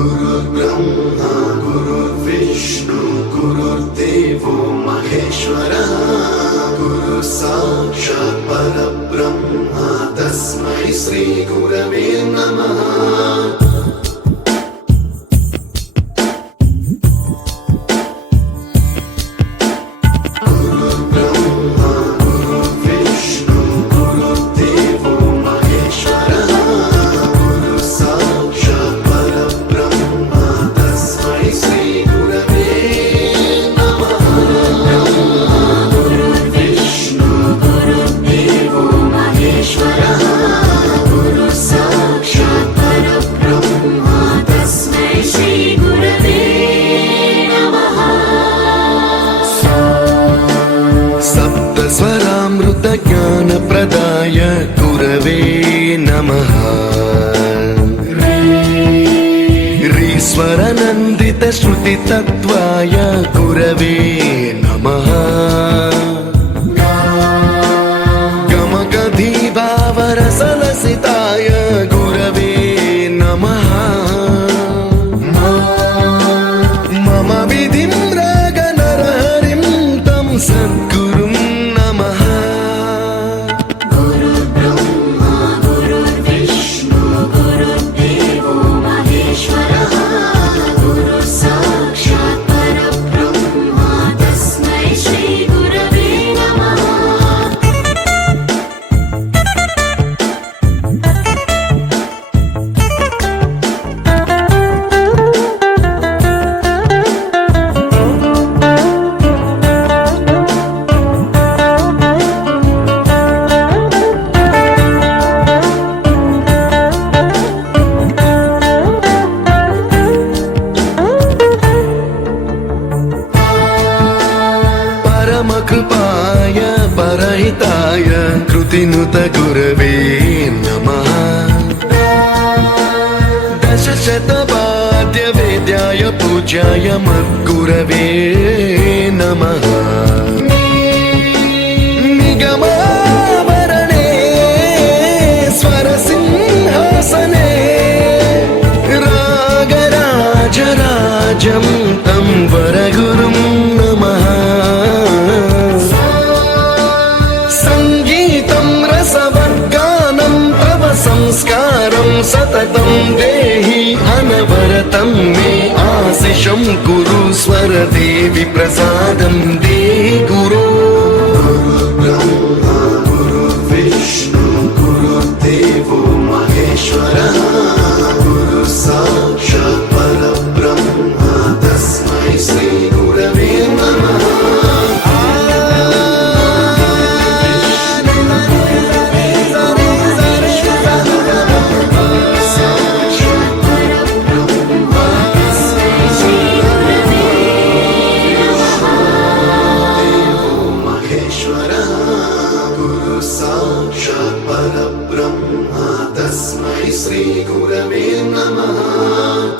गुरुर्ब्रह्मा गुरुर्विष्णु गुरुर्देवो महेश्वरः गुरु साक्षात् परब्रह्म तस्मै श्री गुरवे नमः। ज्ञानप्रदाय गुरवे नमः। रीश्वरनन्दित श्रुतितत्त्वाय गुरवे नमः। गमगधीभावरसलसिताय गुरवे नमः। मम विधिं रागनरहरिं तं सद्गुरुं नमः। कृपाय परहिताय कृतिनुत गुरवे नमः। दशशतवाद्यवेद्याय पूज्याय मद्गुरवे नमः। निगमावरणे स्वरसिंहासने रागराजराजं तं वरगुरुं नमः। संस्कारं सततं देहि अनवरतं मे आशिषं कुरु स्वरदेवि प्रसादं देहि गुरो। गुरुर्ब्रह्मा गुरुर्विष्णु गुरुर्देवो महेश्वरः गुरु साक्षात् परब्रह्म तस्मै श्री गुरवे नमः। साक्षात् परब्रह्म तस्मै श्री गुरवे नमः।